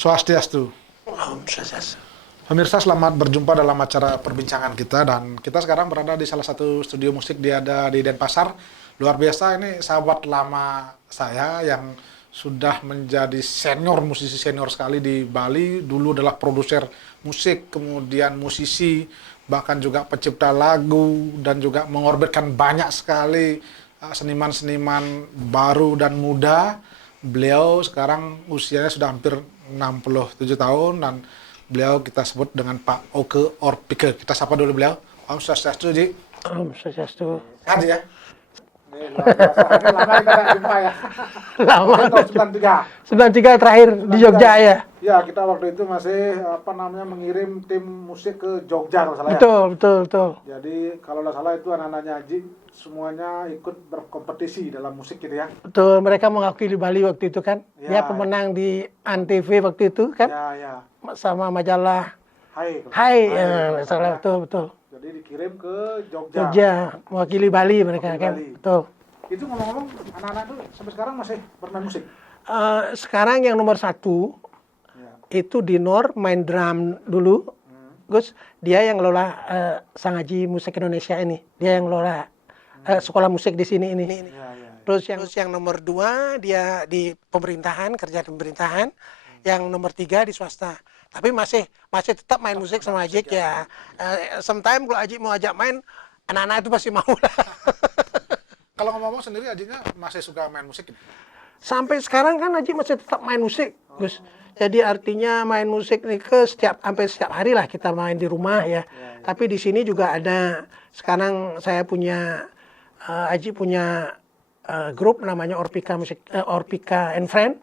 Swastiastu. Om Swastiastu. Pemirsa, selamat berjumpa dalam acara perbincangan kita, dan kita sekarang berada di salah satu studio musik di Denpasar. Luar biasa, ini sahabat lama saya yang sudah menjadi senior, musisi senior sekali di Bali. Dulu adalah produser musik, kemudian musisi, bahkan juga pencipta lagu, dan juga mengorbitkan banyak sekali seniman-seniman baru dan muda. Beliau sekarang usianya sudah hampir 67 tahun, dan beliau kita sebut dengan Pak Oke Orpike. Kita sapa dulu beliau. Om Swastiastu, Ji. Om Swastiastu. Sehat ya? Ini luar biasa. Ini lama kita nggak jumpa ya. Lama. Tahun 93. 93 terakhir di Jogja ya. Ya, kita waktu itu masih mengirim tim musik ke Jogja kalau salah ya. Betul. Jadi kalau nggak salah itu anak-anaknya Haji semuanya ikut berkompetisi dalam musik gitu ya. Betul, mereka mengakui di Bali waktu itu kan. Ya, Dia pemenang di Antv waktu itu kan. Ya. Sama majalah Hai. Hai, ya, salah betul. Jadi dikirim ke Jogja. Jogja, mewakili Bali mereka Mewakili kan. Bali. Betul. Itu ngomong-ngomong, anak-anak itu sampai sekarang masih bermain musik? Sekarang yang nomor 1 Ya. itu Dinor main drum dulu. Gus, dia yang ngelola Sang Haji Musik Indonesia ini. Dia yang ngelola sekolah musik di sini ini. Ya. Terus yang nomor 2 dia di pemerintahan, kerja di pemerintahan. Yang nomor 3 di swasta. Tapi masih tetap main musik sama Ajik ya. Sometimes kalau Ajik mau ajak main, anak-anak itu pasti mau lah. Kalau ngomong-ngomong sendiri, Ajiknya masih suka main musik? Sampai sekarang kan Ajik masih tetap main musik, Gus. Jadi artinya main musik nih hampir setiap hari lah kita main di rumah ya. Tapi di sini juga ada. Sekarang saya punya Ajik punya grup namanya Orpika and Friend.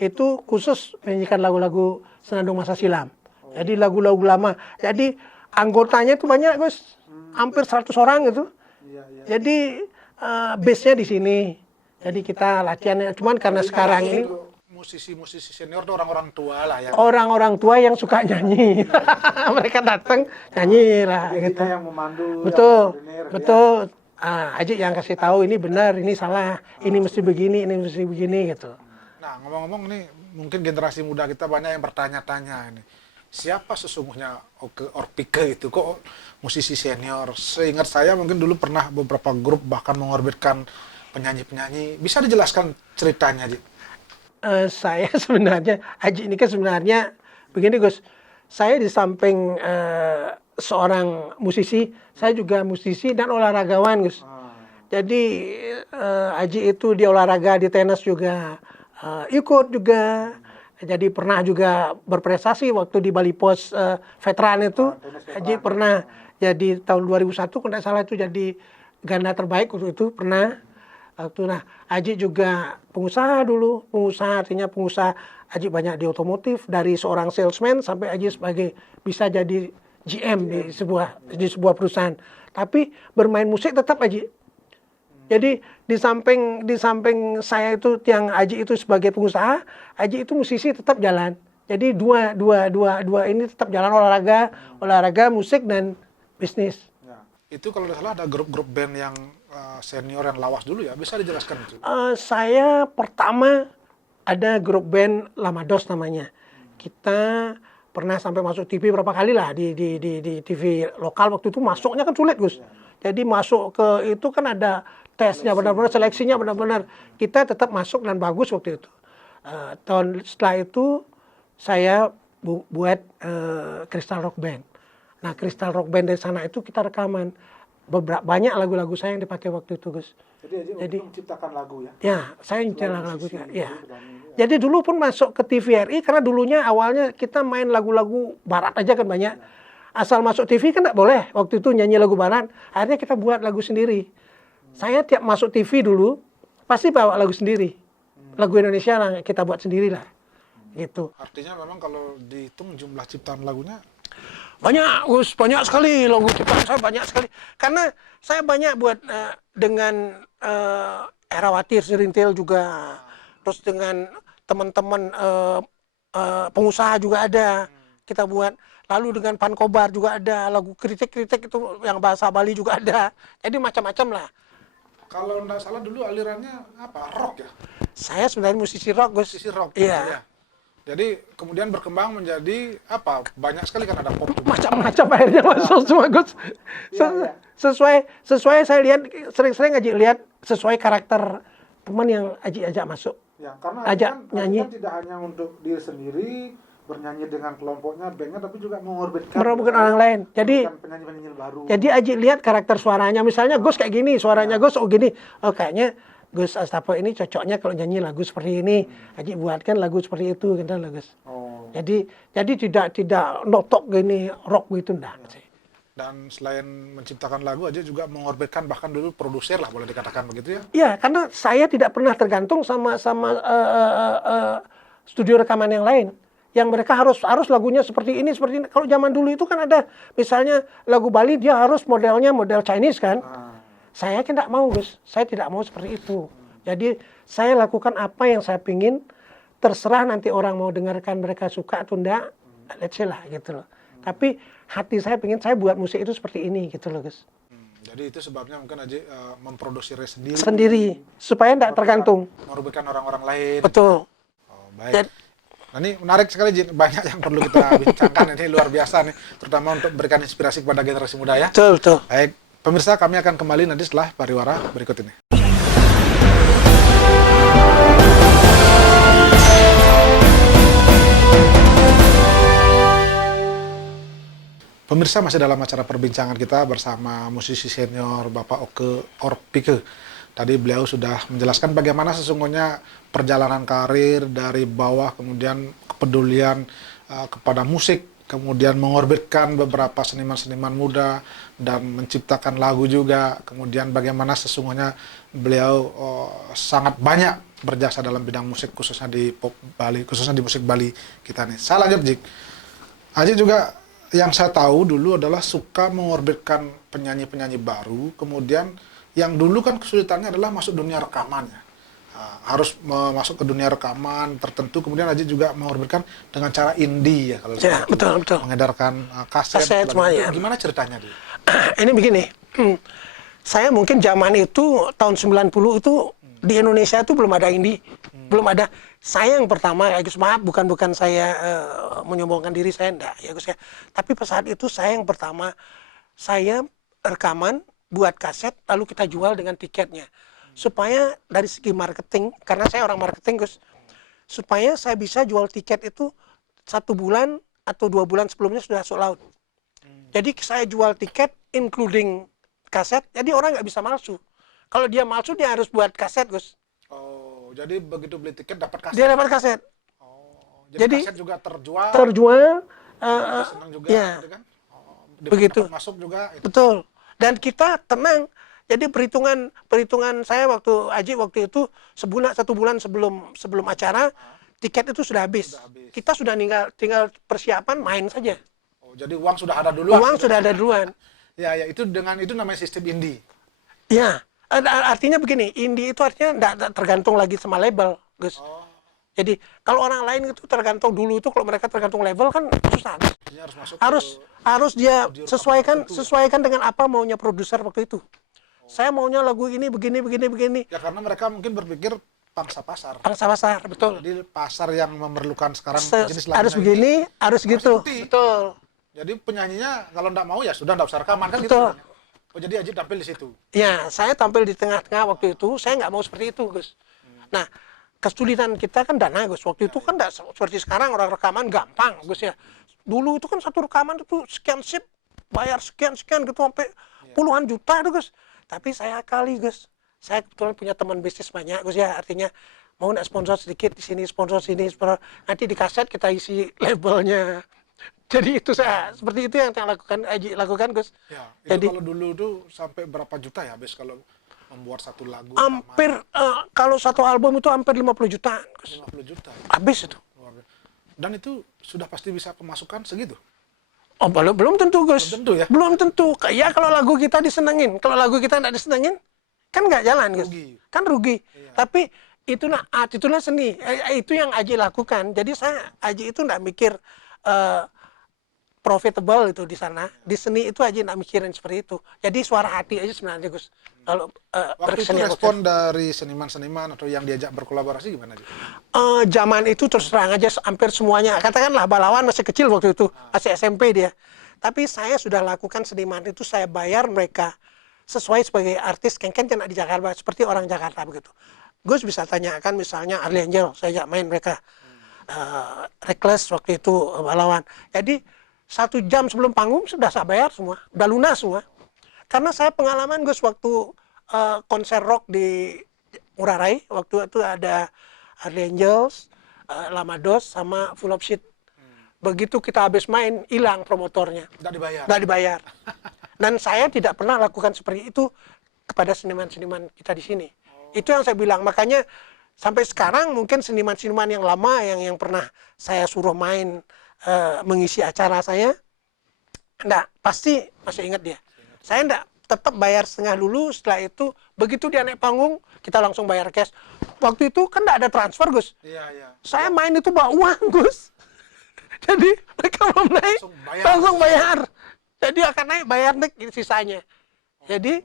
Itu khusus menyanyikan lagu-lagu Senandung Masa Silam. Jadi lagu-lagu lama. Jadi anggotanya itu banyak, Gus. Hampir 100 orang gitu. Jadi base-nya di sini. Jadi kita latihannya. Cuman karena sekarang ini musisi-musisi senior itu orang-orang tua lah ya. Orang-orang tua yang suka nyanyi. Mereka datang nyanyi lah gitu. Yang memandu. Betul. Ajik yang kasih tahu ini benar, ini salah, ini mesti begini gitu. Nah, ngomong-ngomong nih, mungkin generasi muda kita banyak yang bertanya-tanya ini. Siapa sesungguhnya Oke Orpike itu? Kok musisi senior? Seingat saya mungkin dulu pernah beberapa grup bahkan mengorbitkan penyanyi-penyanyi. Bisa dijelaskan ceritanya, Ji? Saya sebenarnya, Haji ini kan sebenarnya begini Gus. Saya di samping seorang musisi, saya juga musisi dan olahragawan Gus. Jadi Haji itu di olahraga, di tenis juga ikut juga. Jadi pernah juga berprestasi waktu di Bali Pos veteran itu. Haji pernah jadi tahun 2001 kalau tidak salah itu jadi ganda terbaik waktu itu pernah. Nah, Haji juga pengusaha dulu. Artinya pengusaha. Haji banyak di otomotif, dari seorang salesman sampai Haji sebagai bisa jadi GM di sebuah perusahaan. Tapi bermain musik tetap Haji. Jadi di samping saya itu yang Haji itu sebagai pengusaha, Haji itu musisi tetap jalan. Jadi dua ini tetap jalan, olahraga, musik dan bisnis. Ya. Itu kalau tidak salah ada grup-grup band yang senior yang lawas dulu ya, bisa dijelaskan itu? Saya pertama ada grup band Lamados namanya. Kita pernah sampai masuk TV berapa kali lah di TV lokal waktu itu, masuknya kan sulit Gus. Jadi masuk ke itu kan ada tesnya benar-benar, seleksinya benar-benar. Kita tetap masuk dan bagus waktu itu. Tahun setelah itu saya buat Crystal Rock Band. Nah, Crystal Rock Band dari sana itu kita rekaman. Banyak lagu-lagu saya yang dipakai waktu itu, Gus. Jadi menciptakan lagu ya? Ya, saya menciptakan lagunya. Ya. Jadi dulu pun masuk ke TVRI karena dulunya awalnya kita main lagu-lagu barat aja kan banyak. Asal masuk TV kan nggak boleh waktu itu nyanyi lagu barat. Akhirnya kita buat lagu sendiri. Saya tiap masuk TV dulu pasti bawa lagu sendiri. Lagu Indonesia lah kita buat sendiri lah. Gitu. Artinya memang kalau dihitung jumlah ciptaan lagunya banyak, Gus, banyak sekali lagu ciptaan saya, banyak sekali. Karena saya banyak buat dengan Herawati Serintil juga. Terus dengan teman-teman pengusaha juga ada. Kita buat. Lalu dengan Pankobar juga ada. Lagu kritik-kritik itu yang bahasa Bali juga ada. Jadi macam-macam lah. Kalau nggak salah dulu alirannya apa? Rock ya? Saya sebenarnya musisi rock, Gus. Musisi rock. Iya. Jadi kemudian berkembang menjadi apa? Banyak sekali kan ada pop juga. Macam-macam akhirnya masuk semua Gus. Iya, iya. Sesuai saya lihat sering-sering Aji lihat sesuai karakter teman yang Aji ajak masuk. Ya, karena Ajak Aji nyanyi. kan tidak hanya untuk diri sendiri bernyanyi dengan kelompoknya, bandnya, tapi juga mengorbitkan Orang lain. Jadi penyanyi-penyanyi baru. Jadi Aji lihat karakter suaranya, misalnya Gus kayak gini, suaranya Gus oh gini. Oh kayaknya Gus Astapo ini cocoknya kalau nyanyi lagu seperti ini. Aji buatkan lagu seperti itu gitu loh Gus. Oh. Jadi tidak notok gini rock gitu enggak sih. Dan selain menciptakan lagu, Aji juga mengorbitkan bahkan dulu produser lah, boleh dikatakan begitu ya? Iya, karena saya tidak pernah tergantung sama studio rekaman yang lain. Yang mereka harus lagunya seperti ini. Kalau zaman dulu itu kan ada misalnya lagu Bali dia harus modelnya model Chinese kan. Saya kan tidak mau Gus, saya tidak mau seperti itu. Jadi saya lakukan apa yang saya pingin, terserah nanti orang mau dengarkan mereka suka atau enggak, let's say lah gitu loh. Tapi hati saya pingin saya buat musik itu seperti ini gitu loh Gus. Jadi itu sebabnya mungkin Aji memproduksi sendiri. Sendiri, supaya tidak tergantung. Merugikan orang-orang lain. Betul. Oh, baik. Nah ini menarik sekali Jin, banyak yang perlu kita bincangkan, ini luar biasa nih, terutama untuk memberikan inspirasi kepada generasi muda ya. Betul. Baik, pemirsa kami akan kembali nanti setelah pariwara berikut ini. Pemirsa masih dalam acara perbincangan kita bersama musisi senior Bapak Oke Orpike. Tadi beliau sudah menjelaskan bagaimana sesungguhnya perjalanan karir dari bawah, kemudian kepedulian kepada musik, kemudian mengorbitkan beberapa seniman-seniman muda dan menciptakan lagu juga, kemudian bagaimana sesungguhnya beliau sangat banyak berjasa dalam bidang musik khususnya di pop Bali, khususnya di musik Bali kita nih. Saya lanjut Jik. Aji juga yang saya tahu dulu adalah suka mengorbitkan penyanyi-penyanyi baru, kemudian yang dulu kan kesulitannya adalah masuk dunia rekaman ya. Harus masuk ke dunia rekaman tertentu, kemudian Aji juga mengorbitkan dengan cara indie ya kalau Ya, betul. mengedarkan kaset semuanya. Gimana ceritanya dia? Ini begini, saya mungkin zaman itu tahun 90 itu di Indonesia itu belum ada indie, belum ada. Saya yang pertama, ya Gus, maaf bukan saya menyombongkan diri, saya enggak ya Gus ya. Tapi pada saat itu saya yang pertama, saya rekaman, buat kaset, lalu kita jual dengan tiketnya. Supaya dari segi marketing, karena saya orang marketing Gus, supaya saya bisa jual tiket itu 1 bulan atau 2 bulan sebelumnya sudah sold out. Jadi saya jual tiket including kaset, jadi orang nggak bisa palsu. Kalau dia palsu dia harus buat kaset Gus. Oh, jadi begitu beli tiket dapat kaset? Dia dapat kaset. Oh, jadi kaset juga terjual? Senang juga, ya. Gitu kan? Begitu. Masuk juga. Itu. Betul. Dan kita tenang. Jadi perhitungan saya waktu itu 1 bulan sebelum acara, tiket itu sudah habis. Kita sudah tinggal persiapan main saja. Oh, jadi uang sudah ada duluan. Uang sudah ada duluan. Ya, itu namanya sistem indie. Ya, artinya begini, indie itu artinya tidak tergantung lagi sama label, Gus. Oh. Jadi kalau orang lain itu tergantung dulu itu, kalau mereka tergantung label kan susah. Harus dia sesuaikan dengan apa maunya produser waktu itu. Saya maunya lagu ini begini. Ya karena mereka mungkin berpikir pangsa pasar. Pangsa pasar, betul. Jadi pasar yang memerlukan sekarang jenis lagunya harus begini, harus gitu. Betul. Jadi penyanyinya kalau enggak mau ya sudah enggak usah rekaman kan betul. Gitu. Oh jadi Aji tampil di situ. Ya, saya tampil di tengah-tengah waktu itu. Saya nggak mau seperti itu, Gus. Nah, kesulitan kita kan dana, Gus. Waktu itu kan enggak seperti sekarang orang rekaman gampang, Gus ya. Dulu itu kan satu rekaman itu sekian sip, bayar sekian gitu sampai puluhan juta itu, Gus. Tapi saya kali, Gus. Saya kebetulan punya teman bisnis banyak, Gus ya. Artinya mau nggak sponsor sedikit di sini, sponsor sini, sponsor. Nanti di kaset kita isi labelnya. Jadi itu seperti itu yang Aji lakukan, Gus. Ya, itu jadi, kalau dulu tuh sampai berapa juta ya habis kalau membuat satu lagu? Hampir kalau satu album itu hampir 50 juta, Gus. 50 juta. Habis itu. Dan itu sudah pasti bisa pemasukan segitu? Oh, belum tentu, Gus. Belum tentu ya? Belum tentu. Ya kalau lagu kita disenengin. Kalau lagu kita nggak disenengin, kan nggak jalan, Gus. Kan rugi. Iya. Tapi itulah seni. Itu yang Aji lakukan. Jadi Aji itu nggak mikir profitable itu di sana. Di seni itu aja nggak mikirin seperti itu. Jadi suara hati aja sebenarnya Gus. Kalau Waktu itu berkesenian respon dari seniman-seniman atau yang diajak berkolaborasi gimana, Ji? zaman itu terus terang aja hampir semuanya. Katakanlah Balawan masih kecil waktu itu, masih SMP dia. Tapi saya sudah lakukan seniman itu, saya bayar mereka sesuai sebagai artis kengken di Jakarta, seperti orang Jakarta begitu. Gus bisa tanyakan misalnya Arlie Angel, saya ajak main mereka. Reckless waktu itu Balawan. Jadi 1 jam sebelum panggung sudah saya bayar semua, udah lunas semua. Karena saya pengalaman Gus waktu konser rock di Ngurah Rai, waktu itu ada Arlie Angels, Lamados, sama Full of Shit. Begitu kita habis main, hilang promotornya. Nggak dibayar. Nggak dibayar. Dan saya tidak pernah lakukan seperti itu kepada seniman-seniman kita di sini. Itu yang saya bilang. Makanya sampai sekarang mungkin seniman-seniman yang lama yang pernah saya suruh main mengisi acara saya, enggak, pasti masih ingat dia. Saya enggak, tetap bayar setengah dulu, setelah itu begitu dia naik panggung, kita langsung bayar cash. Waktu itu kan enggak ada transfer, Gus. Iya, iya. Saya main itu bawa uang, Gus. Jadi mereka belum naik, langsung bayar. Jadi akan naik, bayar nih sisanya. Jadi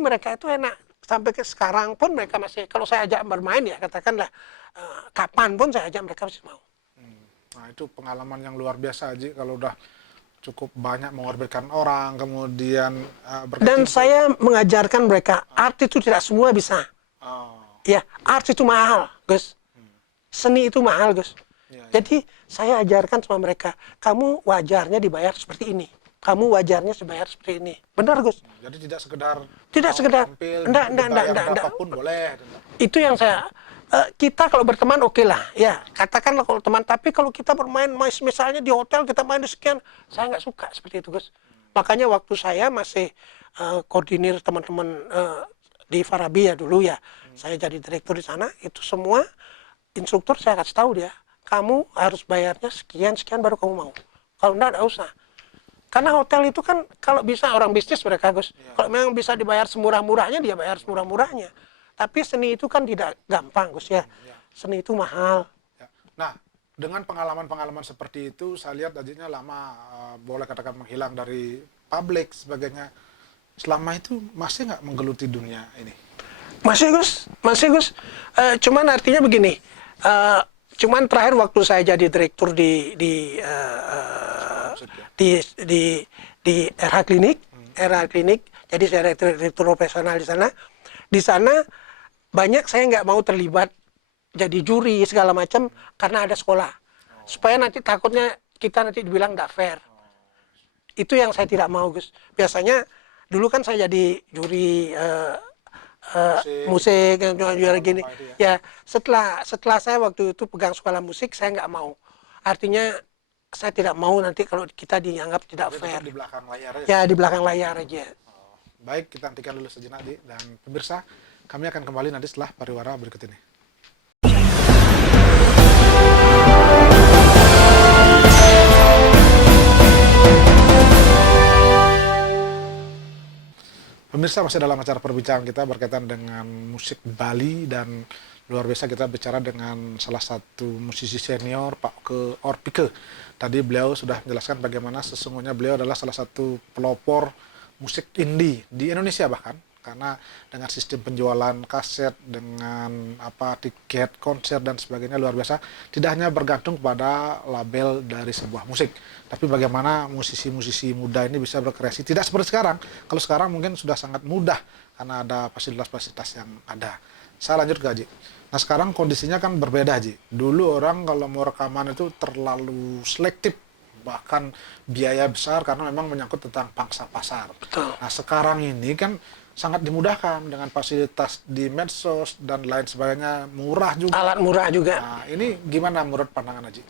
mereka itu enak. Sampai ke sekarang pun mereka masih, kalau saya ajak bermain ya katakanlah kapan pun saya ajak mereka masih mau. Nah itu pengalaman yang luar biasa, Ji, kalau udah cukup banyak mengorbankan orang, kemudian Dan saya mengajarkan mereka, art itu tidak semua bisa. Ya, art itu mahal, Gus. Seni itu mahal, Gus. Jadi saya ajarkan sama mereka, kamu wajarnya dibayar seperti ini. Kamu wajarnya dibayar seperti ini. Benar, Gus? Jadi tidak sekedar tampil, enggak. Apapun boleh. Itu yang saya kita kalau berteman oke lah, ya katakanlah kalau teman. Tapi kalau kita bermain misalnya di hotel kita main di sekian, saya nggak suka seperti itu, Gus. Makanya waktu saya masih koordinir teman-teman di Farabi ya dulu ya, saya jadi direktur di sana, itu semua instruktur saya kasih tahu dia, kamu harus bayarnya sekian baru kamu mau. Kalau enggak usah. Karena hotel itu kan kalau bisa orang bisnis mereka, Gus. Ya. Kalau memang bisa dibayar semurah-murahnya, dia bayar semurah-murahnya. Tapi seni itu kan tidak gampang, Gus ya. Seni itu mahal. Ya. Nah, dengan pengalaman-pengalaman seperti itu, saya lihat Ajinya lama boleh katakan menghilang dari publik sebagainya. Selama itu masih nggak menggeluti dunia ini? Masih, Gus. Cuman artinya begini. Cuman terakhir waktu saya jadi direktur di RH Klinik, jadi saya direktur operasional di sana. Di sana banyak saya nggak mau terlibat jadi juri segala macam karena ada sekolah. Supaya nanti takutnya kita nanti dibilang nggak fair. Itu yang saya tidak mau, Gus. Biasanya dulu kan saya jadi juri musik yang juara gini. Ya setelah saya waktu itu pegang sekolah musik, saya nggak mau. Artinya saya tidak mau nanti kalau kita dianggap tidak fair. Di belakang layar aja. Ya di belakang layar aja. Baik, kita hentikan dulu sejenak, Di. Dan pemirsa, kami akan kembali nanti setelah pariwara berikut ini. Pemirsa, masih dalam acara perbincangan kita berkaitan dengan musik Bali, dan luar biasa kita bicara dengan salah satu musisi senior, Pak Orpike. Tadi beliau sudah menjelaskan bagaimana sesungguhnya beliau adalah salah satu pelopor musik indie di Indonesia bahkan, karena dengan sistem penjualan kaset, dengan tiket konser dan sebagainya luar biasa. Tidak hanya bergantung pada label dari sebuah musik, tapi bagaimana musisi-musisi muda ini bisa berkreasi. Tidak seperti sekarang. Kalau sekarang mungkin sudah sangat mudah karena ada fasilitas-fasilitas yang ada. Saya lanjut ke Haji. Nah sekarang kondisinya kan berbeda, Haji. Dulu orang kalau mau rekaman itu terlalu selektif, bahkan biaya besar karena memang menyangkut tentang pangsa pasar. Betul. Nah sekarang ini kan sangat dimudahkan dengan fasilitas di medsos dan lain sebagainya, murah juga. Alat murah juga. Nah ini gimana menurut pandangan Haji?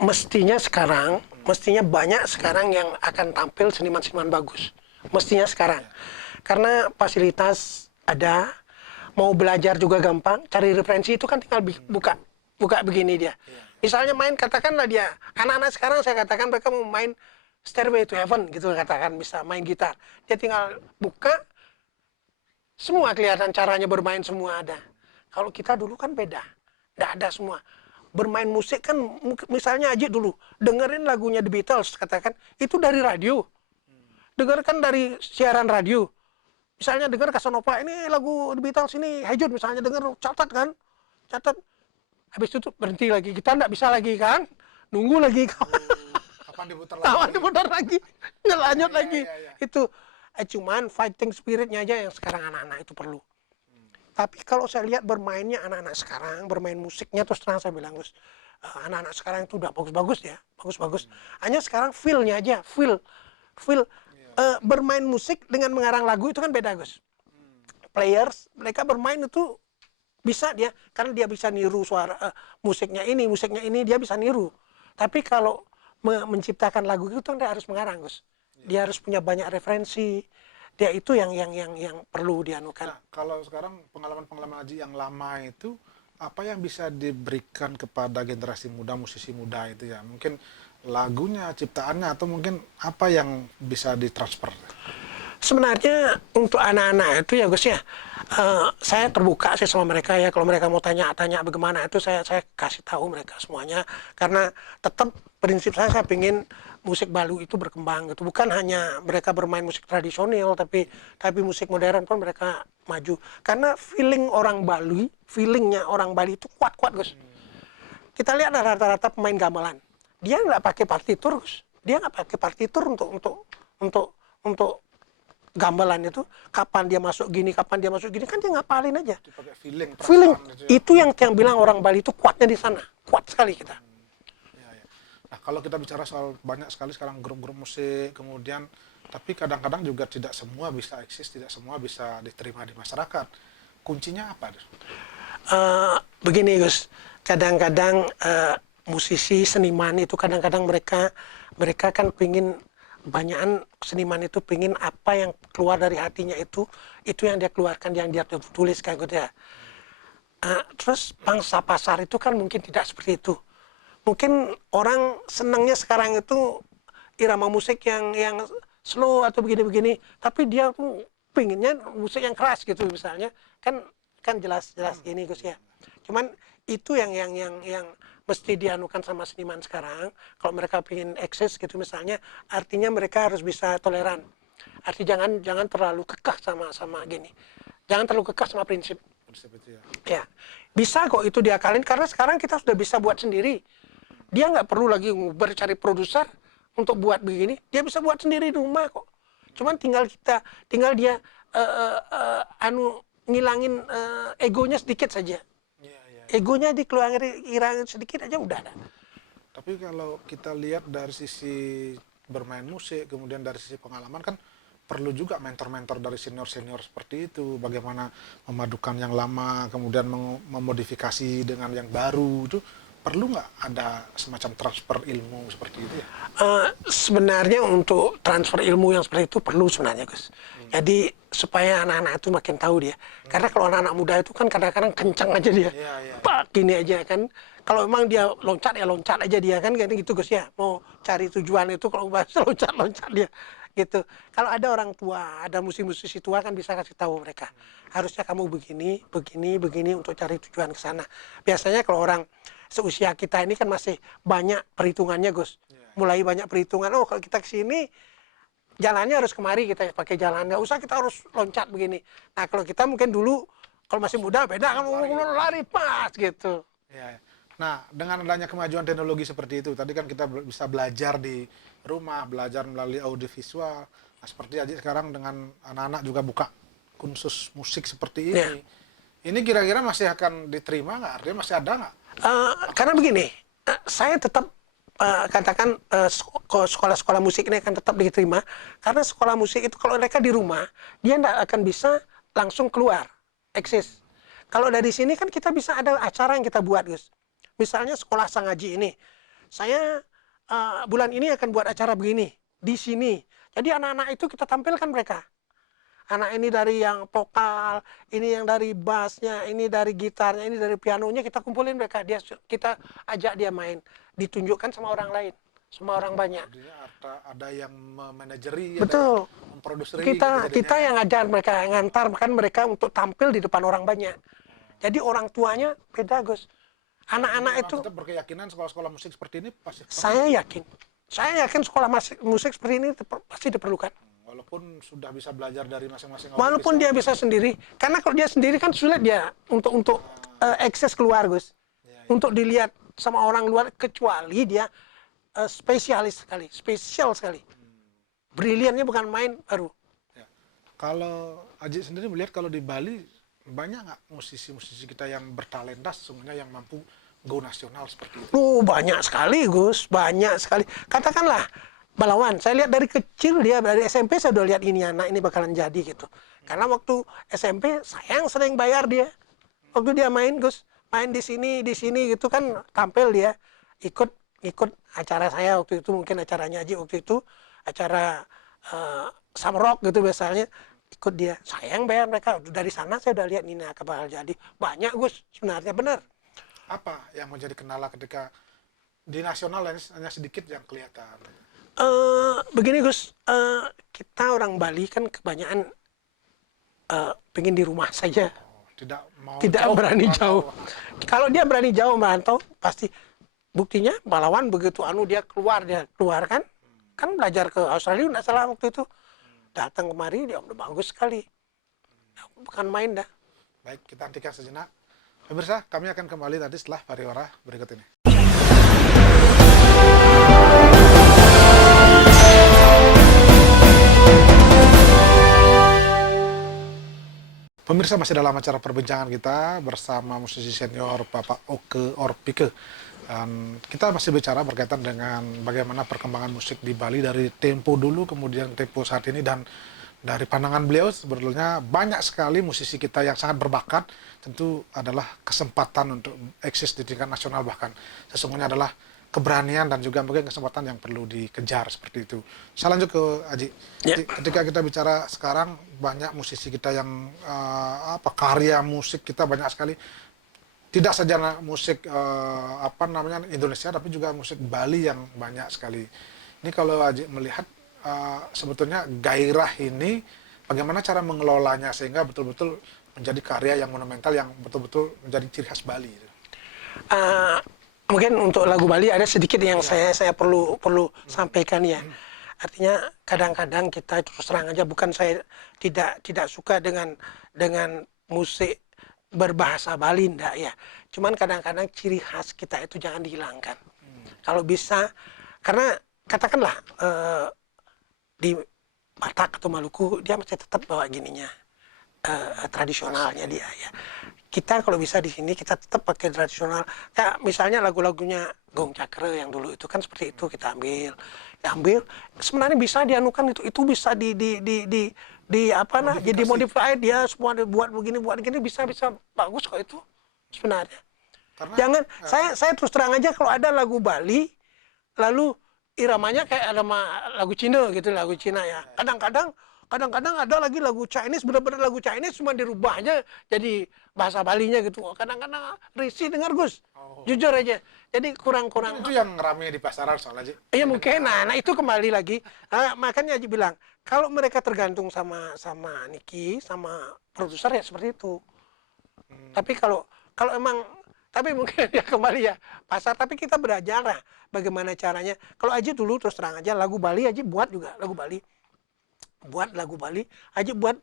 Mestinya banyak sekarang yang akan tampil seniman-seniman bagus. Mestinya sekarang. Karena fasilitas ada, mau belajar juga gampang, cari referensi itu kan tinggal buka begini dia. Misalnya main, katakanlah dia, anak-anak sekarang saya katakan mereka mau main Stairway to Heaven gitu, katakan bisa main gitar. Dia tinggal buka, semua kelihatan caranya bermain, semua ada. Kalau kita dulu kan beda, tidak ada semua. bermain musik kan, misalnya Aji dulu dengerin lagunya The Beatles katakan, itu dari radio. Dengarkan dari siaran radio. Misalnya dengar Casanova, ini lagu The Beatles ini, Hey Jude misalnya, dengar, catat kan. Catat. Habis itu berhenti lagi. Kita nggak bisa lagi kan. Nunggu lagi. Kapan diputar Kapan lagi? diputar lagi. Ngelanjut Iya, lagi. iya, iya. Itu. Cuman fighting spiritnya aja yang sekarang anak-anak itu perlu. Tapi kalau saya lihat bermainnya anak-anak sekarang, bermain musiknya, terus terang saya bilang, Gus, anak-anak sekarang itu udah bagus-bagus ya. Bagus-bagus. Hanya sekarang feel-nya aja. Feel. Bermain musik dengan mengarang lagu itu kan beda, Gus. Players, mereka bermain itu bisa dia, karena dia bisa niru suara musiknya ini dia bisa niru. Tapi kalau menciptakan lagu itu kan dia harus mengarang, Gus. Dia harus punya banyak referensi. Dia itu yang perlu dianukan. Nah, kalau sekarang pengalaman-pengalaman Haji yang lama itu, apa yang bisa diberikan kepada generasi muda, musisi muda itu ya? Mungkin lagunya, ciptaannya, atau mungkin apa yang bisa ditransfer? Sebenarnya untuk anak-anak itu ya Gus ya, saya terbuka sih sama mereka ya. Kalau mereka mau tanya bagaimana itu saya kasih tahu mereka semuanya. Karena tetap prinsip saya pengen musik Bali itu berkembang gitu. Bukan hanya mereka bermain musik tradisional, tapi musik modern pun mereka maju. Karena feelingnya orang Bali itu kuat-kuat Gus. Kita lihat rata-rata pemain gamelan, dia nggak pakai partitur Gus. Dia nggak pakai partitur untuk gamelan itu, kapan dia masuk gini kan dia ngapalin aja. Dipakai feeling, Feeling perasaan gitu ya. itu yang bilang orang Bali itu kuatnya di sana, kuat sekali kita. Ya, ya. Nah, kalau kita bicara soal banyak sekali sekarang grup-grup musik, kemudian tapi kadang-kadang juga tidak semua bisa eksis, tidak semua bisa diterima di masyarakat. Kuncinya apa? Begini Gus, kadang-kadang musisi, seniman itu kadang-kadang mereka kan pingin, banyakan seniman itu pingin apa yang keluar dari hatinya itu yang dia keluarkan, yang dia tulis kayak gitu ya. Terus pangsa pasar itu kan mungkin tidak seperti itu. Mungkin orang senangnya sekarang itu irama musik yang slow atau begini-begini, tapi dia tuh pinginnya musik yang keras gitu misalnya. Kan jelas gini Gus ya. Cuman itu yang mesti dianukan sama seniman sekarang. Kalau mereka ingin eksis gitu misalnya, artinya mereka harus bisa toleran. Artinya jangan terlalu kekeh sama gini. Jangan terlalu kekeh sama prinsip. Prinsip itu ya. Ya, bisa kok itu diakalin karena sekarang kita sudah bisa buat sendiri. Dia nggak perlu lagi cari produser untuk buat begini. Dia bisa buat sendiri di rumah kok. Cuman tinggal dia ngilangin egonya sedikit saja. Egonya dikeluarin sedikit aja udah ada. Tapi kalau kita lihat dari sisi bermain musik, kemudian dari sisi pengalaman kan perlu juga mentor-mentor dari senior-senior seperti itu. Bagaimana memadukan yang lama, kemudian memodifikasi dengan yang baru itu. Perlu nggak ada semacam transfer ilmu seperti itu ya? Sebenarnya untuk transfer ilmu yang seperti itu perlu sebenarnya Gus. Jadi supaya anak-anak itu makin tahu dia. Karena kalau anak-anak muda itu kan kadang-kadang kencang aja dia. Pak gini aja kan. Kalau memang dia loncat ya loncat aja dia kan gitu Gus ya. Mau cari tujuan itu kalau bahasa loncat dia gitu. Kalau ada orang tua, ada musisi-musisi tua kan bisa kasih tahu mereka. Harusnya kamu begini untuk cari tujuan ke sana. Biasanya kalau orang seusia kita ini kan masih banyak perhitungannya Gus. Mulai banyak perhitungan. Oh kalau kita ke sini jalannya harus kemari, kita pakai jalan. Nggak usah kita harus loncat begini. Nah kalau kita mungkin dulu kalau masih muda beda kan lari pas gitu. Ya. Nah dengan adanya kemajuan teknologi seperti itu, tadi kan kita bisa belajar di rumah, belajar melalui audiovisual. Nah, seperti aja sekarang dengan anak-anak juga buka kursus musik seperti ini. Ini kira-kira masih akan diterima nggak? Artinya masih ada nggak? Karena begini, saya tetap katakan sekolah-sekolah musik ini akan tetap diterima karena sekolah musik itu kalau mereka di rumah dia tidak akan bisa langsung keluar eksis. Kalau dari sini kan kita bisa ada acara yang kita buat Gus. Misalnya sekolah Sangaji ini, saya bulan ini akan buat acara begini di sini. Jadi anak-anak itu kita tampilkan mereka. Anak ini dari yang vokal, ini yang dari bassnya, ini dari gitarnya, ini dari pianonya, kita kumpulin mereka. Kita ajak dia main, ditunjukkan sama orang lain, sama orang banyak. Artinya ada yang memanajeri, betul, ada yang memproduksi. Kita yang ajar mereka, yang ngantarkan mereka untuk tampil di depan orang banyak. Jadi orang tuanya beda Gus. Anak-anak Memang itu, tetap berkeyakinan sekolah-sekolah musik seperti ini pasti perlu. saya yakin sekolah musik seperti ini pasti diperlukan. Walaupun sudah bisa belajar dari masing-masing Walaupun dia bisa sendiri, karena kalau dia sendiri kan sulit dia untuk akses keluar, Gus. Ya, ya. Untuk dilihat sama orang luar, kecuali dia spesial sekali. Briliannya bukan main baru. Ya. Kalau Aji sendiri melihat kalau di Bali banyak nggak musisi-musisi kita yang bertalenta sesungguhnya yang mampu go nasional seperti itu? Banyak sekali, Gus. Banyak sekali. Katakanlah, Balawan. Saya lihat dari kecil dia, dari SMP saya udah lihat ini anak ini bakalan jadi gitu. Karena waktu SMP saya yang sering bayar dia. Waktu dia main, Gus. Main di sini gitu kan tampil dia. Ikut acara saya waktu itu, mungkin acaranya Haji waktu itu. Acara Samrock gitu misalnya. Ikut dia. Saya yang bayar mereka. Dari sana saya udah lihat ini akan bakal jadi. Banyak, Gus. Sebenarnya benar. Apa yang menjadi kendala ketika di nasional hanya sedikit yang kelihatan? Begini Gus, kita orang Bali kan kebanyakan pengen di rumah saja, Tidak mau tidak berani jauh. Kalau dia berani jauh merantau, pasti buktinya Balawan begitu dia keluar kan belajar ke Australia nggak salah waktu itu, datang kemari dia udah bagus sekali, bukan main dah. Baik, kita hentikan sejenak. Pemirsa, kami akan kembali tadi setelah pariwara berikut ini. Pemirsa, masih dalam acara perbincangan kita bersama musisi senior Bapak Oke Orpike. Dan kita masih bicara berkaitan dengan bagaimana perkembangan musik di Bali dari tempo dulu kemudian tempo saat ini, dan dari pandangan beliau sebetulnya banyak sekali musisi kita yang sangat berbakat. Tentu adalah kesempatan untuk eksis di tingkat nasional, bahkan sesungguhnya adalah keberanian dan juga mungkin kesempatan yang perlu dikejar seperti itu. Saya lanjut ke Aji. Ya. Ketika kita bicara sekarang banyak musisi kita yang karya musik kita banyak sekali. Tidak saja musik Indonesia, tapi juga musik Bali yang banyak sekali. Ini kalau Aji melihat sebetulnya gairah ini bagaimana cara mengelolanya sehingga betul-betul menjadi karya yang monumental yang betul-betul menjadi ciri khas Bali. Mungkin untuk lagu Bali ada sedikit yang saya perlu sampaikan ya. Artinya kadang-kadang kita terus terang aja, bukan saya tidak suka dengan musik berbahasa Bali, enggak ya. Cuman kadang-kadang ciri khas kita itu jangan dihilangkan. Kalau bisa, karena katakanlah di Batak atau Maluku dia masih tetap bawa gininya, tradisionalnya dia ya. Kita kalau bisa di sini kita tetap pakai tradisional. Ya misalnya lagu-lagunya Gong Cakra yang dulu itu kan seperti itu kita ambil. Sebenarnya bisa dianukan itu bisa jadi modified dia semua buat begini bisa bagus kok itu sebenarnya. Karena, jangan saya terus terang aja kalau ada lagu Bali lalu iramanya kayak ada lagu Cina gitu, lagu Cina ya. Kadang-kadang ada lagi lagu Chinese, benar-benar lagu Chinese cuma dirubahnya jadi bahasa Balinya gitu. Kadang-kadang risih dengar Gus. Jujur aja. Jadi kurang-kurang. Itu yang rame di pasaran soalnya, Ji. Iya mungkin. Nah itu kembali lagi. Makanya Haji bilang, kalau mereka tergantung sama Niki, sama produser ya seperti itu. Tapi kalau emang, tapi mungkin ya kembali ya pasar. Tapi kita belajar lah bagaimana caranya. Kalau Haji dulu terus terang aja lagu Bali Haji buat juga lagu Bali. Haji buat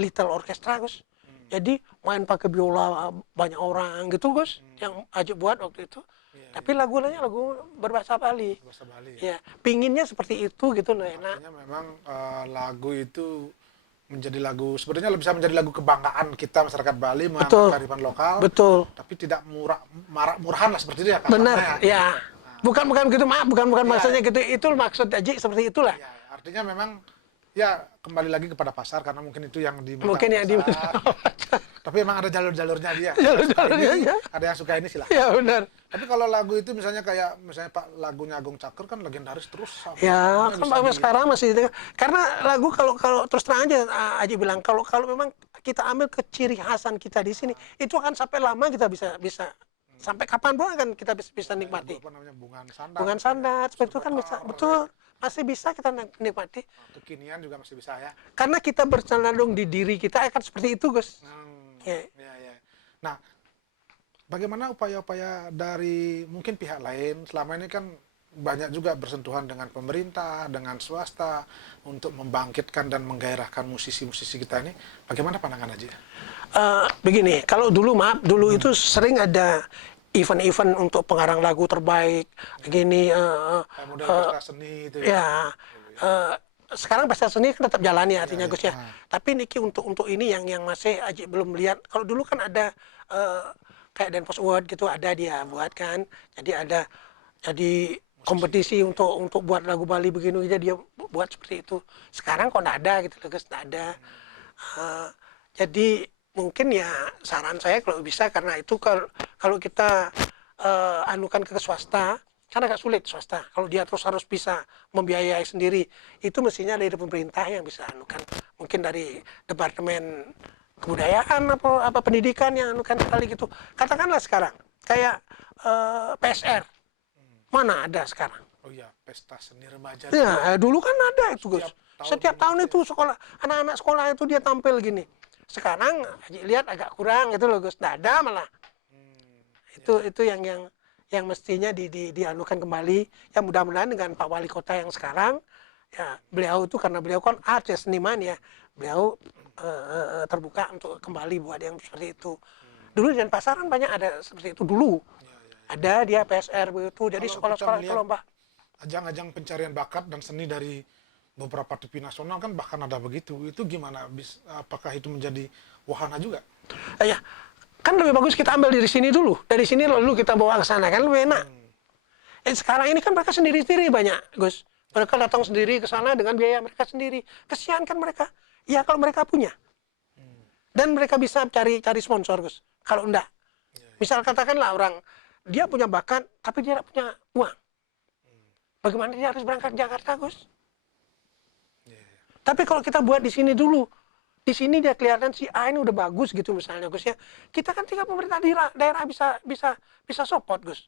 little orchestra Gus. Jadi main pakai biola banyak orang gitu Gus, yang Haji buat waktu itu. Tapi lagu-lagunya lagu berbahasa Bali. Bahasa Bali ya. Pinginnya seperti itu gitu enak. Artinya memang lagu itu menjadi lagu, sebenarnya bisa menjadi lagu kebanggaan kita masyarakat Bali, mengangkat kearifan lokal. Betul. Tapi tidak murahan lah seperti itu ya. Benar, ya. Bukan begitu, maaf, bukan maksudnya gitu. Itu maksud Haji seperti itulah. Ya, artinya memang ya kembali lagi kepada pasar karena mungkin itu yang diminta. Mungkin yang diminta. Tapi emang ada jalur-jalurnya dia. Jalur-jalurnya. Ada yang suka ini silahkan. Ya benar. Tapi kalau lagu itu misalnya Pak lagunya Agung Cakra kan legendaris terus. Ya kan sampai sekarang masih. Karena lagu kalau terus terang aja Aji bilang kalau memang kita ambil keciri khasan kita di sini itu akan sampai lama kita bisa sampai kapan pun kan kita bisa nikmati. Apa namanya Bungan Sandar seperti itu kan bisa betul. Masih bisa kita nikmati. Kekinian juga masih bisa ya. Karena kita bersenandung di diri kita akan seperti itu, Gus. Ya. Nah, bagaimana upaya-upaya dari mungkin pihak lain selama ini kan banyak juga bersentuhan dengan pemerintah, dengan swasta untuk membangkitkan dan menggairahkan musisi-musisi kita ini. Bagaimana pandangan Haji? Begini, kalau dulu maaf, dulu itu sering ada event-event untuk pengarang lagu terbaik, gini, Kayak model pesta seni itu ya. ya. eh, Sekarang pesta seni kan tetap jalan ya artinya Ya, Gus ya. ah, Tapi Niki untuk ini yang masih Aji belum lihat. Kalau dulu kan ada kayak Denpos Award gitu ada dia buat kan. Jadi ada jadi kompetisi untuk buat lagu Bali begini dia buat seperti itu. Sekarang kok nggak ada gitu loh Gus, nggak ada. Eh, jadi mungkin ya saran saya kalau bisa karena itu kalau kita anukan ke swasta kan agak sulit swasta. Kalau dia terus harus bisa membiayai sendiri, itu mestinya dari pemerintah yang bisa anukan. Mungkin dari departemen kebudayaan apa pendidikan yang anukan sekali gitu. Katakanlah sekarang kayak PSR mana ada sekarang. oh iya, pesta seni remaja. Ya, dulu kan ada itu, Gus. Setiap tahun Setiap tahun itu sekolah, anak-anak sekolah itu dia tampil gini. Sekarang Haji lihat agak kurang itu loh, Gus. Nggak ada malah. Itu yang mestinya dianukan kembali. Ya mudah-mudahan dengan Pak Wali Kota yang sekarang, ya beliau itu karena beliau kan art ya seniman ya, beliau terbuka untuk kembali buat yang seperti itu. Dulu di Denpasaran banyak ada seperti itu dulu. Ada dia PSR begitu, jadi Kalau kita sekolah-sekolah itu melihat lomba. ajang-ajang pencarian bakat dan seni dari beberapa TV nasional kan bahkan ada begitu. Itu gimana? Apakah itu menjadi wahana juga? Ya, kan lebih bagus kita ambil dari sini dulu. Dari sini lalu kita bawa ke sana kan lebih enak. Sekarang ini kan mereka sendiri-sendiri banyak, Gus. Mereka datang sendiri ke sana dengan biaya mereka sendiri. Kesian kan mereka. Ya kalau mereka punya. Dan mereka bisa cari sponsor, Gus. Kalau enggak. Misal katakanlah orang dia punya bakat tapi dia tidak punya uang. Bagaimana dia harus berangkat ke Jakarta, Gus? Tapi kalau kita buat di sini dulu, di sini dia kelihatan si A ini udah bagus gitu misalnya Gus ya. Kita kan tinggal pemerintah daerah bisa support Gus.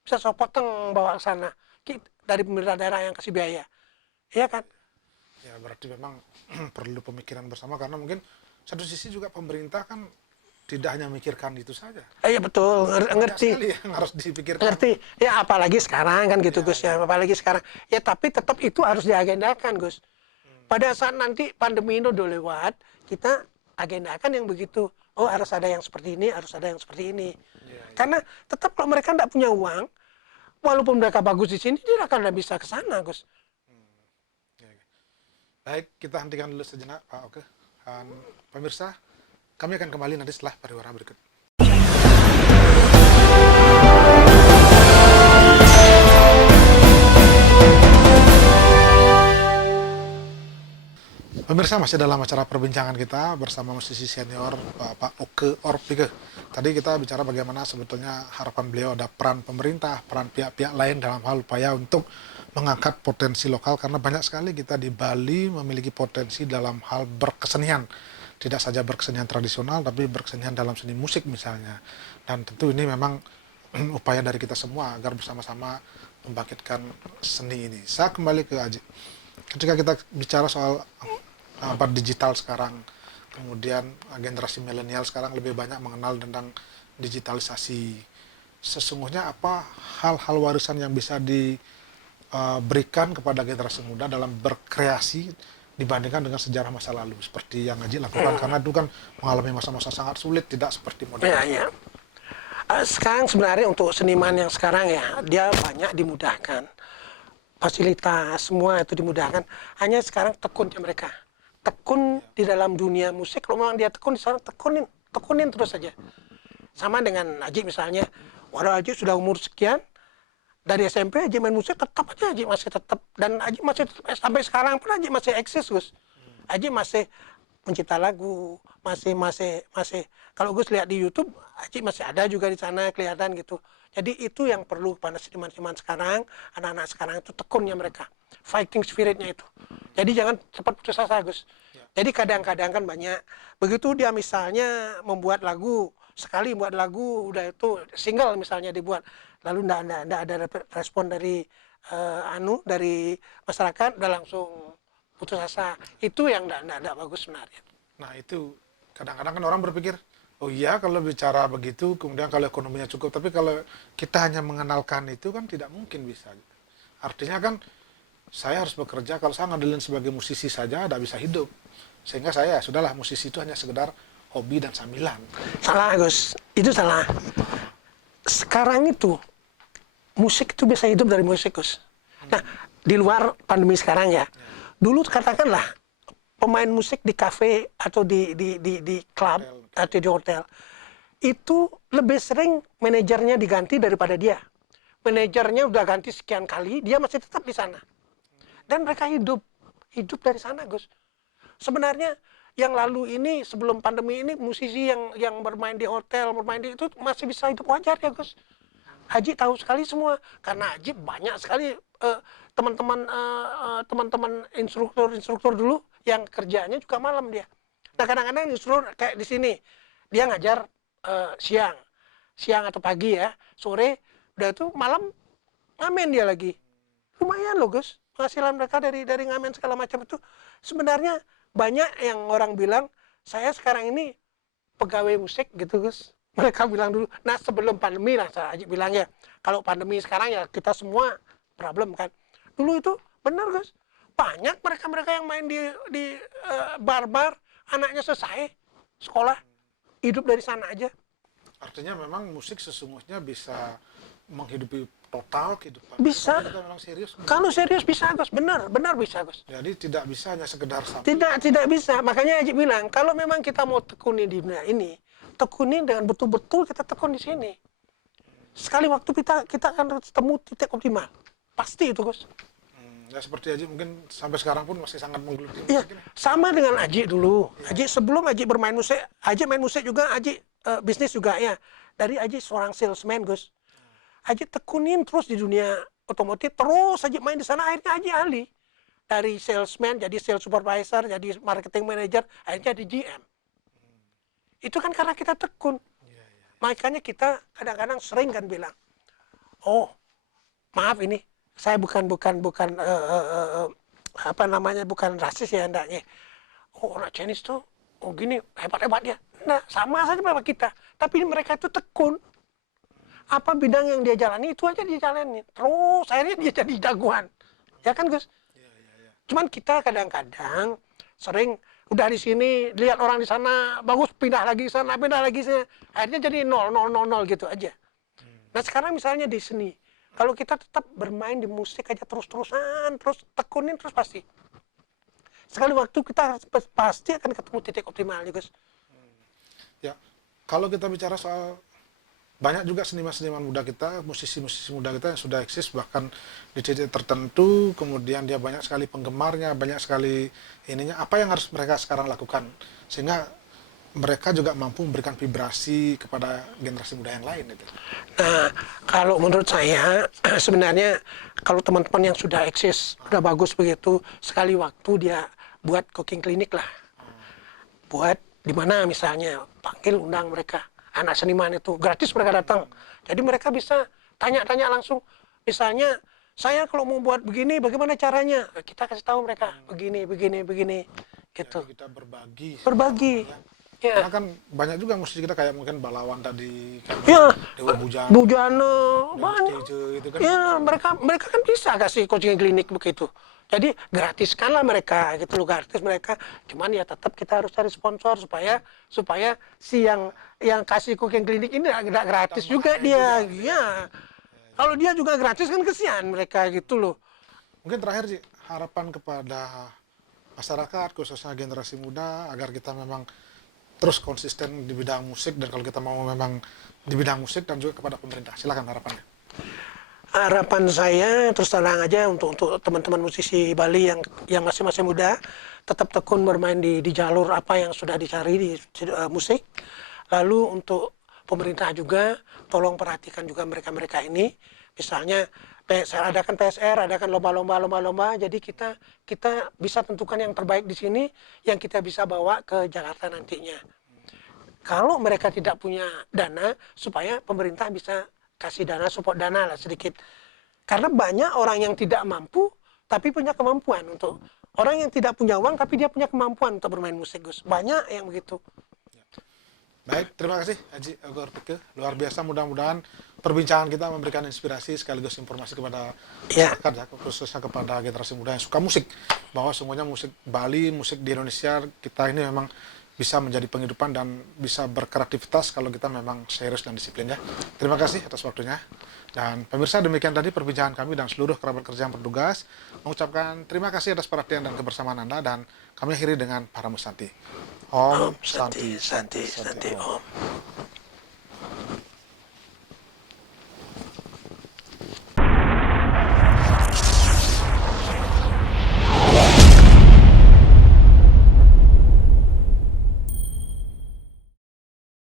Bisa support bawa ke sana. Dari pemerintah daerah yang kasih biaya. Iya kan? Ya berarti memang perlu pemikiran bersama karena mungkin satu sisi juga pemerintah kan tidak hanya memikirkan itu saja. Iya betul, Banyak ngerti. sekali yang harus dipikirkan. Ngerti. Ya apalagi sekarang kan gitu Gus ya. Apalagi sekarang. Ya tapi tetap itu harus diagendakan Gus. Pada saat nanti pandemi ini udah lewat, kita agendakan yang begitu. Oh harus ada yang seperti ini, harus ada yang seperti ini. Karena tetap kalau mereka tidak punya uang, walaupun mereka bagus di sini, dia akan bisa ke sana, Gus. Baik, kita hentikan dulu sejenak, Pak Oke. Dan pemirsa, kami akan kembali nanti setelah pariwara berikut. Pemirsa, masih dalam acara perbincangan kita bersama musisi senior Pak Oke Orpike. Tadi kita bicara bagaimana sebetulnya harapan beliau ada peran pemerintah, peran pihak-pihak lain dalam hal upaya untuk mengangkat potensi lokal karena banyak sekali kita di Bali memiliki potensi dalam hal berkesenian. Tidak saja berkesenian tradisional tapi berkesenian dalam seni musik misalnya. Dan tentu ini memang upaya dari kita semua agar bersama-sama membangkitkan seni ini. Saya kembali ke Aji. Ketika kita bicara soal abad digital sekarang, kemudian generasi milenial sekarang lebih banyak mengenal tentang digitalisasi. Sesungguhnya apa hal-hal warisan yang bisa diberikan kepada generasi muda dalam berkreasi dibandingkan dengan sejarah masa lalu seperti yang Haji lakukan karena itu kan mengalami masa-masa sangat sulit tidak seperti modern. Ya. Sekarang sebenarnya untuk seniman yang sekarang ya, dia banyak dimudahkan. Fasilitas semua itu dimudahkan. Hanya sekarang tekunnya mereka. Tekun di dalam dunia musik, kalau memang dia tekun di sana, tekunin terus saja. Sama dengan Haji misalnya, walau Haji sudah umur sekian, dari SMP Haji main musik tetap aja Haji masih tetap, dan Haji masih sampai sekarang pun Haji masih eksis Gus. Haji masih mencipta lagu, masih kalau Gus lihat di YouTube, Haji masih ada juga di sana kelihatan gitu. Jadi itu yang perlu pada seniman-seniman sekarang, anak-anak sekarang itu tekunnya mereka, fighting spiritnya itu. Jadi jangan cepat putus asa Gus. Jadi kadang-kadang kan banyak, begitu dia misalnya membuat lagu, sekali buat lagu, udah itu single misalnya dibuat, lalu ndak ada respon dari dari masyarakat, udah langsung putus asa. Itu yang ndak bagus sebenarnya. Nah itu kadang-kadang kan orang berpikir Oh iya, kalau bicara begitu, kemudian kalau ekonominya cukup, tapi kalau kita hanya mengenalkan itu kan tidak mungkin bisa. Artinya kan saya harus bekerja, kalau saya ngandelin sebagai musisi saja tidak bisa hidup. Sehingga saya, sudahlah musisi itu hanya sekedar hobi dan sambilan. Salah, Gus. Itu salah. Sekarang itu musik itu bisa hidup dari musik, Gus. Nah, di luar pandemi sekarang ya. Dulu katakanlah pemain musik di kafe atau di klub atau di hotel itu lebih sering manajernya diganti daripada dia. Manajernya udah ganti sekian kali, dia masih tetap di sana. Dan mereka hidup dari sana, Gus. Sebenarnya yang lalu ini sebelum pandemi ini musisi yang bermain di hotel, bermain di itu masih bisa hidup wajar ya, Gus. Haji tahu sekali semua karena Haji banyak sekali teman-teman instruktur dulu yang kerjanya juga malam dia. Nah kadang-kadang instruktur kayak di sini dia ngajar siang atau pagi ya, sore udah itu malam ngamen dia lagi. Lumayan loh Gus, penghasilan mereka dari ngamen segala macam itu sebenarnya banyak yang orang bilang saya sekarang ini pegawai musik gitu Gus. Mereka bilang dulu, nah sebelum pandemi lah saya bilang ya, kalau pandemi sekarang ya kita semua problem kan. Dulu itu benar Gus, banyak mereka yang main di bar-bar, anaknya selesai sekolah, hidup dari sana aja. Artinya memang musik sesungguhnya bisa menghidupi total kehidupan. Bisa. Kita memang serius. Kalau serius bisa Gus, benar bisa Gus. Jadi tidak bisa hanya sekedar sambil. Tidak bisa. Makanya Haji bilang, kalau memang kita mau tekuni di dunia ini, tekuni dengan betul-betul kita tekun di sini. Sekali waktu kita akan ketemu titik optimal. Pasti itu, Gus. Ya seperti Haji mungkin sampai sekarang pun masih sangat menggeluti. Iya, sama dengan Haji dulu. Haji sebelum Haji bermain musik, Haji main musik juga, Haji bisnis juga ya. Dari Haji seorang salesman, Gus. Haji tekunin terus di dunia otomotif, terus Haji main di sana, akhirnya Haji ahli. Dari salesman jadi sales supervisor, jadi marketing manager, akhirnya jadi GM. Itu kan karena kita tekun. Makanya kita kadang-kadang sering kan bilang, oh maaf ini saya bukan apa namanya, bukan rasis ya hendaknya. Oh orang Chinese tuh, oh gini hebat-hebat ya. Nah sama saja sama kita. Tapi mereka itu tekun. Apa bidang yang dia jalani itu aja dia jalani. Terus akhirnya dia jadi jagoan. Ya kan Gus? Cuman kita kadang-kadang sering udah di sini lihat orang di sana bagus, pindah lagi sana, akhirnya jadi 0 gitu aja. Nah sekarang misalnya di seni, kalau kita tetap bermain di musik aja terus-terusan, terus tekunin terus pasti sekali waktu kita pasti akan ketemu titik optimalnya Gus. Ya kalau kita bicara soal banyak juga seniman-seniman muda kita, musisi-musisi muda kita yang sudah eksis bahkan di titik tertentu, kemudian dia banyak sekali penggemarnya, banyak sekali ininya. Apa yang harus mereka sekarang lakukan sehingga mereka juga mampu memberikan vibrasi kepada generasi muda yang lain itu? Nah, kalau menurut saya sebenarnya kalau teman-teman yang sudah eksis, sudah bagus begitu, sekali waktu dia buat cooking klinik lah. Buat di mana misalnya panggil undang mereka. Anak seniman itu gratis mereka datang. Jadi mereka bisa tanya-tanya langsung. Misalnya, saya kalau mau buat begini, bagaimana caranya? Kita kasih tahu mereka begini, gitu. Ya, kita berbagi. Berbagi. Ya. Karena kan banyak juga musisi kita kayak mungkin Balawan tadi, Ya. Dewa Bujana, banyak. gitu kan. Ya, mereka kan bisa kasih coaching klinik begitu. Jadi gratiskanlah mereka gitu loh, gratis mereka. Cuman ya tetap kita harus cari sponsor supaya si yang kasih cooking klinik ini tidak gratis juga dia. Ya. Kalau dia juga gratis kan kesian mereka gitu loh. Mungkin terakhir sih harapan kepada masyarakat khususnya generasi muda agar kita memang terus konsisten di bidang musik, dan kalau kita mau memang di bidang musik, dan juga kepada pemerintah. Silakan harapannya. Harapan saya terus terang aja untuk teman-teman musisi Bali yang masih muda, tetap tekun bermain di jalur apa yang sudah dicari di musik. Lalu untuk pemerintah juga tolong perhatikan juga mereka ini. Misalnya PSR adakan lomba-lomba, jadi kita bisa tentukan yang terbaik di sini yang kita bisa bawa ke Jakarta nantinya. Kalau mereka tidak punya dana, supaya pemerintah bisa kasih dana, support dana lah sedikit. Karena banyak orang yang tidak mampu tapi punya kemampuan. Untuk orang yang tidak punya uang tapi dia punya kemampuan untuk bermain musik Gus. Banyak yang begitu. Baik, terima kasih Haji Agor Pike. Luar biasa, mudah-mudahan perbincangan kita memberikan inspirasi sekaligus informasi kepada Ya, masyarakat ya, khususnya kepada generasi muda yang suka musik. Bahwa semuanya musik Bali, musik di Indonesia, kita ini memang bisa menjadi penghidupan dan bisa berkreativitas kalau kita memang serius dan disiplin ya. Terima kasih atas waktunya. Dan pemirsa, demikian tadi perbincangan kami dan seluruh kerabat kerja yang bertugas. Mengucapkan terima kasih atas perhatian dan kebersamaan Anda dan kami akhiri dengan para musanti. Om Om Santi, Santi Santi, Santi Santi, Om. Om.